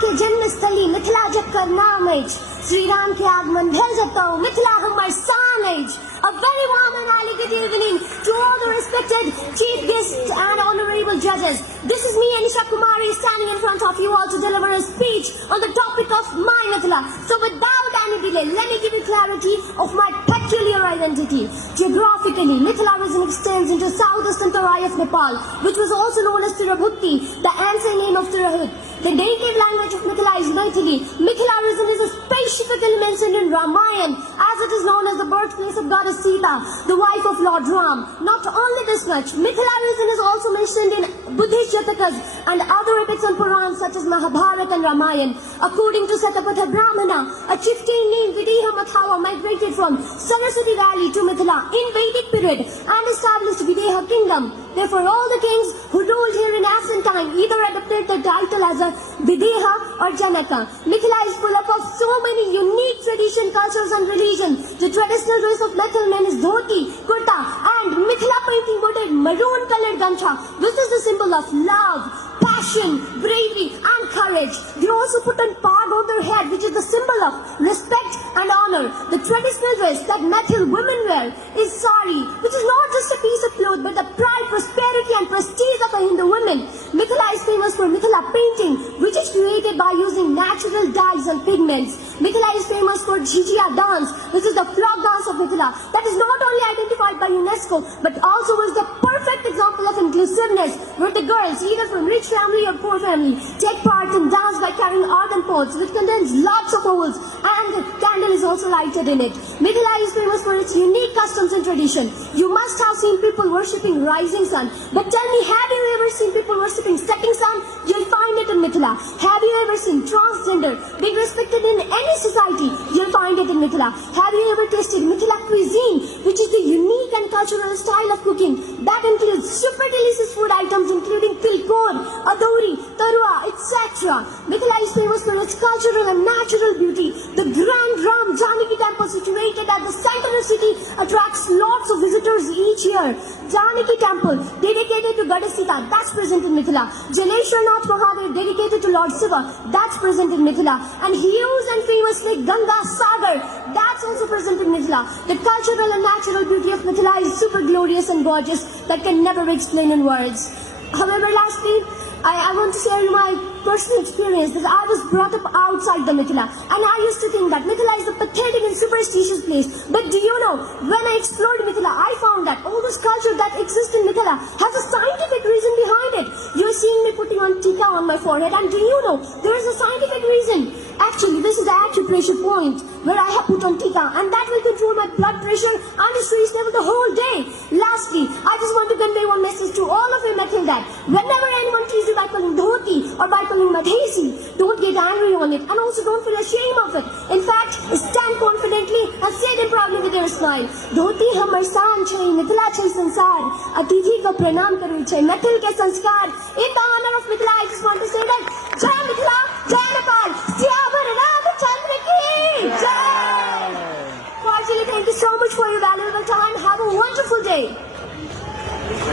के जन्मस्थली मिथिला जकर नाम अछि, श्री राम के आगमन भेल जतौ मिथिला हमर शान अछि. A very warm and highly good evening to all the respected chief guests and honorable judges. This is me, Anisha Kumari, standing in front of you all to deliver a speech on the topic of my Mithila. So without any delay, let me give you clarity of my peculiar identity. Geographically, Mithila region extends into southeastern Tarai of Nepal, which was also known as Tirabhuti, the ancient name of Tirahut. The native language of Mithila is Maithili. Mithila region is specifically mentioned in Ramayana, as it is known as the birthplace of goddess Sita, the wife of Lord Ram. Not only this much, Mithila region is also mentioned in Buddhist Jatakas and other epics and Purans such as Mahabharata and Ramayana. According to Satapatha Brahmana, a chieftain named Videha Mathawa migrated from Saraswati Valley to Mithila in Vedic period and established Videha kingdom. Therefore, all the kings who ruled here in ancient time either adopted the title as a Videha or Janaka. Mithila is full of so many unique tradition, cultures and religions. The traditional dress of Mithil men is dhoti, kurta and Mithila painting bordered maroon colored gancha, which is the symbol of love, passion, bravery and courage. They also put a pag on their head, which is the symbol of respect and honor. The traditional dress that Mithil women wear is sari, which is not just a piece of cloth but the pride, prosperity and prestige of the Hindu women. Mithila is famous for Mithila painting, which is created by using natural dyes and pigments. Mithila is famous for Jhijia dance, which is the flock dance of Mithila, that is not only identified by UNESCO but also is the perfect example of inclusiveness, where the girls, either from rich family or poor family, take part in dance by carrying earthen pots which contains lots of holes and the candle is also lighted in it. Mithila is famous for its unique customs and tradition. You must have seen people worshipping rising sun, but tell me, have you ever seen people worshipping setting sun? You'll find it in Mithila. Have you ever seen transgender being respected in any society? You'll find it in Mithila. Have you ever tasted Mithila cuisine, which is the unique and cultural style of cooking that includes super delicious food items including tilkor, adori, tarua, etc. Mithila is famous for its cultural and natural beauty. The Grand Ram Janaki temple, situated at the center of the city, attracts lots of visitors each year. Janaki temple, dedicated to goddess Sita, that's present in Mithila. Jaleshwarnath Mahadev, dedicated to Lord Shiva, that's present in Mithila. And huge and famous lake Ganga Sagar, that's also present in Mithila. The cultural and natural beauty of Mithila is super glorious and gorgeous that can never be explained in words. However, lastly, I want to share my personal experience that I was brought up outside the Mithila, and I used to think that Mithila is a pathetic and superstitious place. But do you know, when I explored Mithila, I found that all this culture that exists in Mithila has a scientific reason behind it. You're seeing me putting on tika on my forehead, and do you know, there is a scientific reason. Actually, this is the acupressure point where I have put on tika, and that will control my blood pressure and the stress level the whole day. Lastly, I just want to convey one message to all of you Mithil, that whenever anyone teases you by calling dhoti or by calling madhesi, don't get angry on it, and also don't feel ashamed of it. In fact, stand confidently and say them proudly with your smile. Dhoti hamar saan chhai, Mithila chhai sansar, atithi ka pranam karu chhai, Mithil ke sanskar. In the honor of Mithila, I just want to say that Jai Mithila, Jai Nepal, Syavar Ramachandra ki Jai. Fortunately, thank you so much for your valuable time. Have a wonderful day.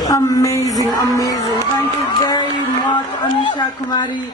Amazing, amazing. Thank you very much, Anisha Kumari.